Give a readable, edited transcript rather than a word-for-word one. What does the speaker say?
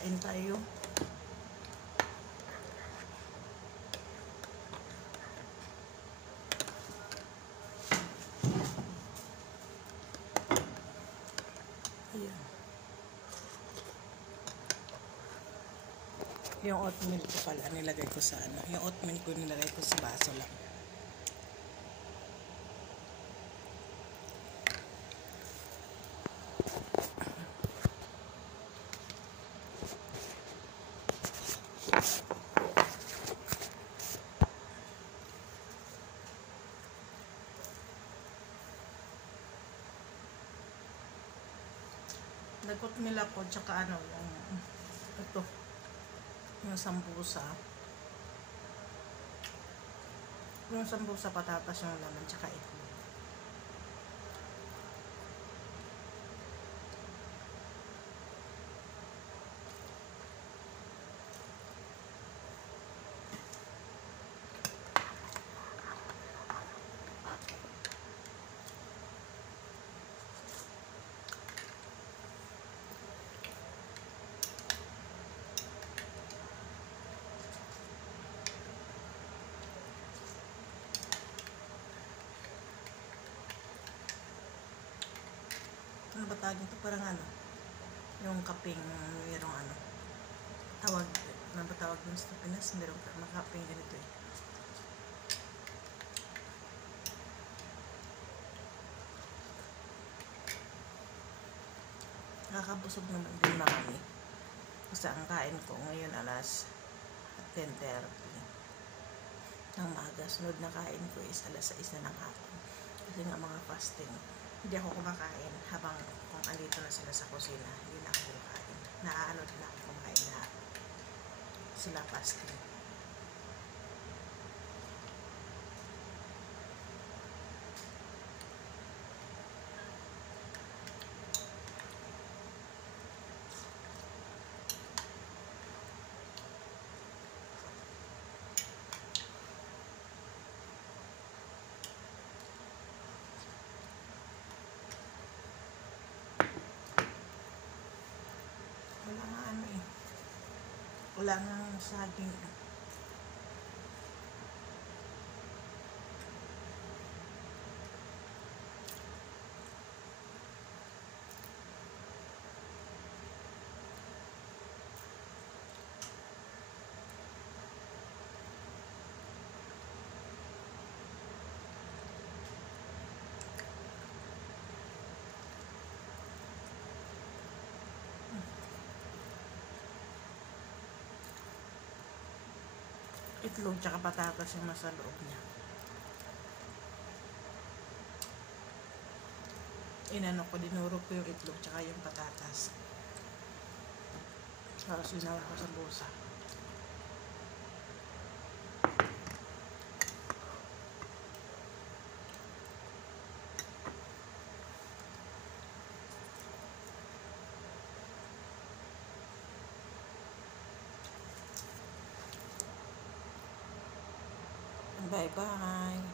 Kain tayo. Ayan. Yung oatmeal ko pala nilagay ko sa ano. Yung oatmeal ko nilagay ko sa baso lang. Nag-oatmeal ako, tsaka ano, ito, yung sambusa. Yung sambusa, patatas yung laman, tsaka ito. Ano ba tawag ito? Parang ano, yung kaping, mayroong ano, tawag, ano ba tawag dun sa Pinas? Mayroong kaping ganito eh. Nakakabusog naman din marami. Kasi ang kain ko ngayon alas 10:30 ng umaga. Sunod na kain ko is alas 6 na ng hapon. Kasi nga mga fasting. Hindi ako kumakain habang kung andito na sila sa kusina. Hindi na ako kumakain. Naaano din ako kumain na sila fasting. Wala nga ano eh. Wala nga saging. Itlog tsaka patatas yung nasa loob niya. Inano ko, dinurog ko yung itlog tsaka yung patatas. Tapos sinawal ko sa busa. Bye-bye.